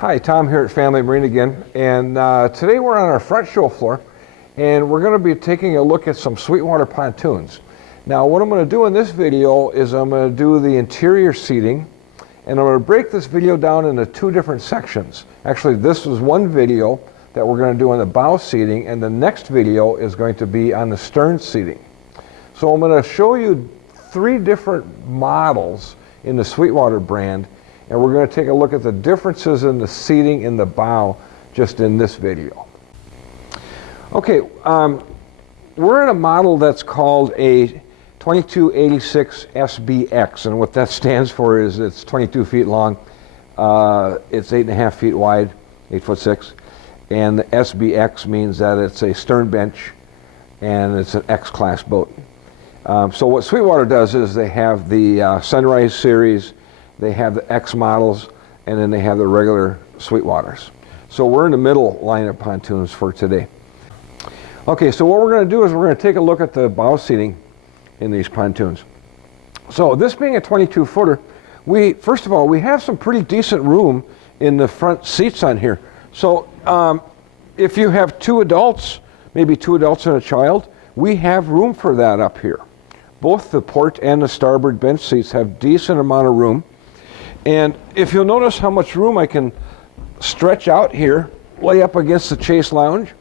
Hi, Tom here at Family Marine again, and today we're on our front show floor and we're going to be taking a look at some Sweetwater pontoons. Now what I'm going to do in this video is I'm going to do the interior seating, and I'm going to break this video down into two different sections. Actually, this is one video that we're going to do on the bow seating, and the next video is going to be on the stern seating. So I'm going to show you three different models in the Sweetwater brand, and we're going to take a look at the differences in the seating in the bow just in this video. Okay, we're in a model that's called a 2286 SBX, and what that stands for is it's 22 feet long, it's 8.5 feet wide, 8'6", and the SBX means that it's a stern bench and it's an X-class boat. So what Sweetwater does is they have the Sunrise series, they have the X models, and then they have the regular Sweetwaters. So we're in the middle line of pontoons for today. Okay, so what we're going to do is we're going to take a look at the bow seating in these pontoons. So this being a 22-footer, first of all, we have some pretty decent room in the front seats on here. So if you have two adults, maybe two adults and a child, we have room for that up here. Both the port and the starboard bench seats have decent amount of room. And if you'll notice how much room I can stretch out here, lay up against the chase lounge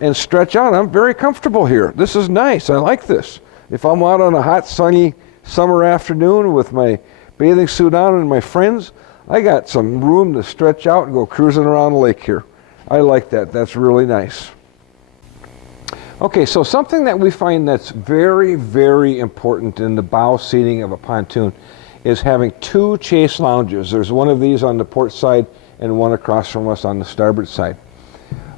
and stretch out, I'm very comfortable here. This is nice, I like this. If I'm out on a hot sunny summer afternoon with my bathing suit on and my friends, I got some room to stretch out and go cruising around the lake here. I like that, that's really nice. Okay, so something that we find that's very, very important in the bow seating of a pontoon is having two chase lounges. There's one of these on the port side and one across from us on the starboard side.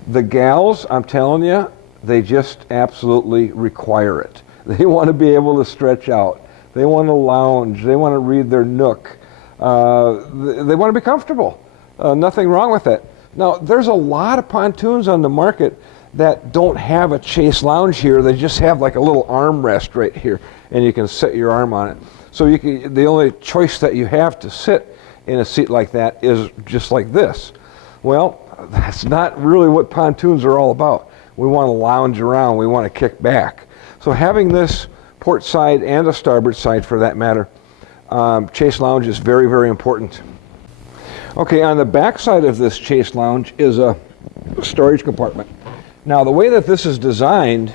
The gals, I'm telling you, they just absolutely require it. They want to be able to stretch out. They want to lounge. They want to read their nook. They want to be comfortable. Nothing wrong with that. Now, there's a lot of pontoons on the market that don't have a chase lounge here. They just have like a little armrest right here, and you can set your arm on it. So the only choice that you have to sit in a seat like that is just like this. Well, that's not really what pontoons are all about. We want to lounge around. We want to kick back. So having this port side and a starboard side, for that matter, chase lounge is very, very important. Okay, on the back side of this chase lounge is a storage compartment. Now, the way that this is designed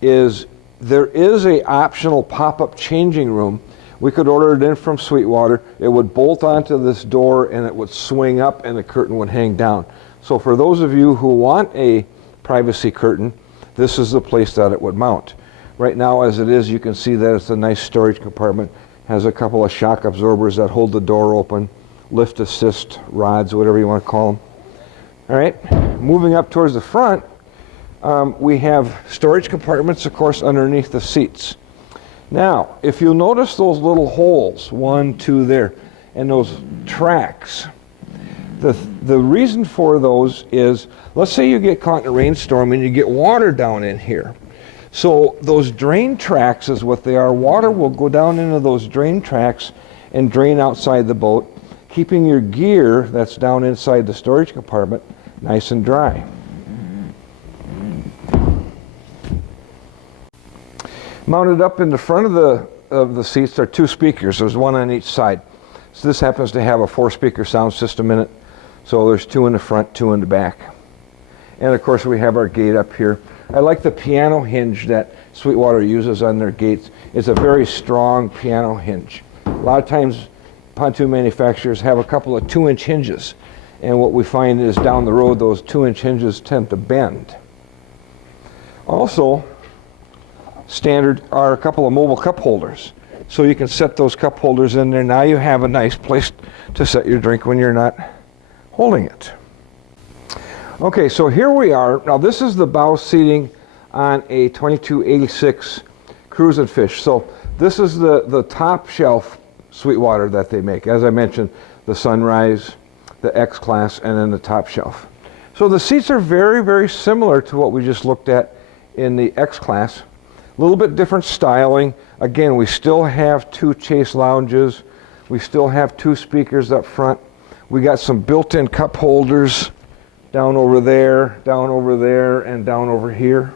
is there is a optional pop-up changing room. We could order it in from Sweetwater. It would bolt onto this door and it would swing up and the curtain would hang down. So for those of you who want a privacy curtain, this is the place that it would mount. Right now, as it is, you can see that it's a nice storage compartment. Has a couple of shock absorbers that hold the door open, lift assist rods, whatever you want to call them. All right, moving up towards the front, we have storage compartments, of course, underneath the seats. Now, if you'll notice those little holes, 1, 2 there, and those tracks, the reason for those is, let's say you get caught in a rainstorm and you get water down in here. So those drain tracks is what they are. Water will go down into those drain tracks and drain outside the boat, keeping your gear that's down inside the storage compartment nice and dry. Mounted up in the front of the seats are two speakers. There's one on each side. So this happens to have a 4-speaker sound system in it. So there's 2 in the front, 2 in the back. And of course we have our gate up here. I like the piano hinge that Sweetwater uses on their gates. It's a very strong piano hinge. A lot of times pontoon manufacturers have a couple of 2-inch hinges. And what we find is down the road those 2-inch hinges tend to bend. Also, standard are a couple of mobile cup holders. So you can set those cup holders in there. Now you have a nice place to set your drink when you're not holding it. Okay, so here we are. Now this is the bow seating on a 2286 Cruise and Fish. So this is the top shelf Sweetwater that they make. As I mentioned, the Sunrise, the X-Class, and then the top shelf. So the seats are very, very similar to what we just looked at in the X-Class. A little bit different styling. Again, we still have 2 chase lounges. We still have 2 speakers up front. We got some built-in cup holders down over there, and down over here.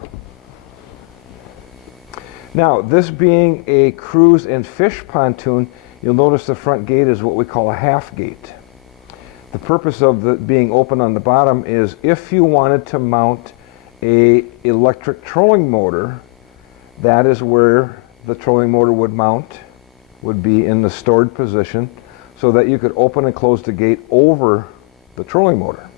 Now, this being a cruise and fish pontoon, you'll notice the front gate is what we call a half gate. The purpose of it being open on the bottom is if you wanted to mount a electric trolling motor, that is where the trolling motor would mount, would be in the stored position, so that you could open and close the gate over the trolling motor.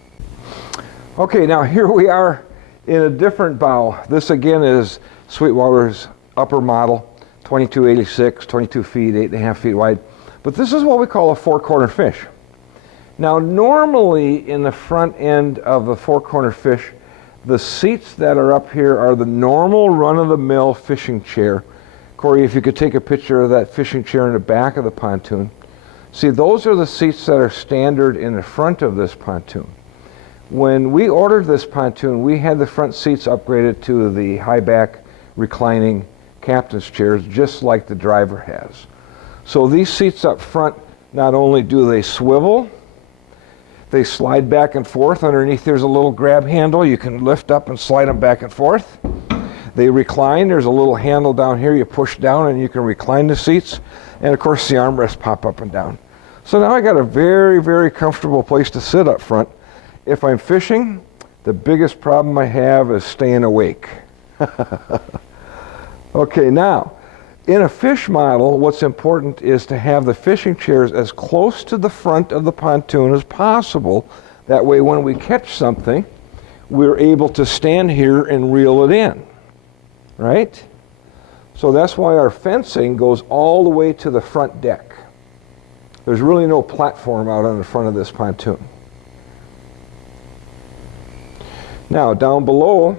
Okay, now here we are in a different bow. This again is Sweetwater's upper model, 2286, 22 feet, 8.5 feet wide. But this is what we call a four-corner fish. Now normally in the front end of the four-corner fish, the seats that are up here are the normal run-of-the-mill fishing chair. Corey, if you could take a picture of that fishing chair in the back of the pontoon. See, those are the seats that are standard in the front of this pontoon. When we ordered this pontoon, we had the front seats upgraded to the high-back reclining captain's chairs, just like the driver has. So these seats up front, not only do they swivel, they slide back and forth. Underneath there's a little grab handle. You can lift up and slide them back and forth. They recline. There's a little handle down here. You push down and you can recline the seats. And of course the armrests pop up and down. So now I got a very, very comfortable place to sit up front. If I'm fishing, the biggest problem I have is staying awake. Okay, now, in a fish model, what's important is to have the fishing chairs as close to the front of the pontoon as possible. That way when we catch something, we're able to stand here and reel it in, right? So that's why our fencing goes all the way to the front deck. There's really no platform out on the front of this pontoon. Now, down below,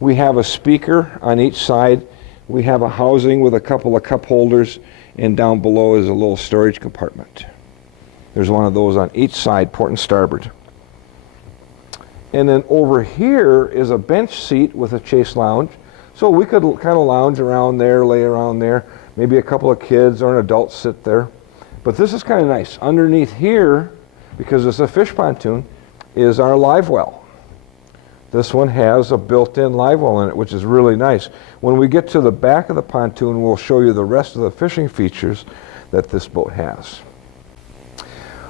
we have a speaker on each side. We have a housing with a couple of cup holders, and down below is a little storage compartment. There's one of those on each side, port and starboard. And then over here is a bench seat with a chase lounge. So we could kind of lounge around there, lay around there. Maybe a couple of kids or an adult sit there. But this is kind of nice. Underneath here, because it's a fish pontoon, is our live well. This one has a built-in live well in it, which is really nice. When we get to the back of the pontoon, we'll show you the rest of the fishing features that this boat has.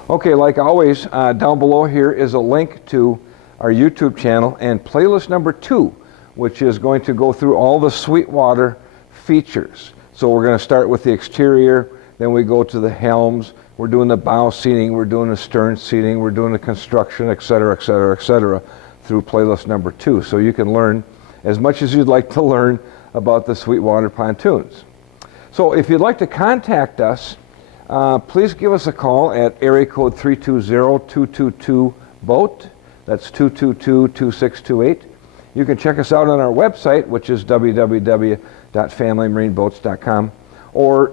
Okay, like always, down below here is a link to our YouTube channel and playlist number 2, which is going to go through all the Sweetwater features. So we're going to start with the exterior, then we go to the helms, we're doing the bow seating, we're doing the stern seating, we're doing the construction, etc., etc., etc., through playlist number 2. So you can learn as much as you'd like to learn about the Sweetwater pontoons. So if you'd like to contact us, please give us a call at area code 320-222-BOAT. That's 222-2628. You can check us out on our website, which is www.familymarineboats.com. Or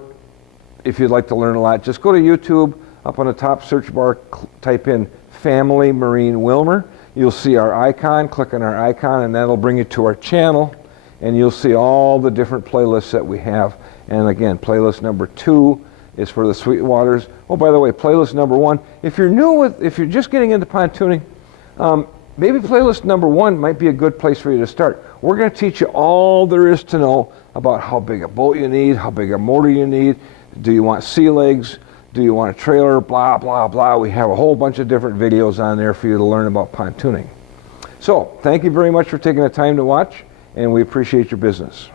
if you'd like to learn a lot, just go to YouTube. Up on the top search bar, type in Family Marine Willmar. You'll see our icon, click on our icon, and that'll bring you to our channel, and you'll see all the different playlists that we have. And again, playlist number 2 is for the Sweetwaters. Oh, by the way, playlist number 1, if you're just getting into pontooning, maybe playlist number 1 might be a good place for you to start. We're going to teach you all there is to know about how big a boat you need, how big a motor you need, do you want sea legs, do you want a trailer, blah, blah, blah. We have a whole bunch of different videos on there for you to learn about pontooning. So, thank you very much for taking the time to watch, and we appreciate your business.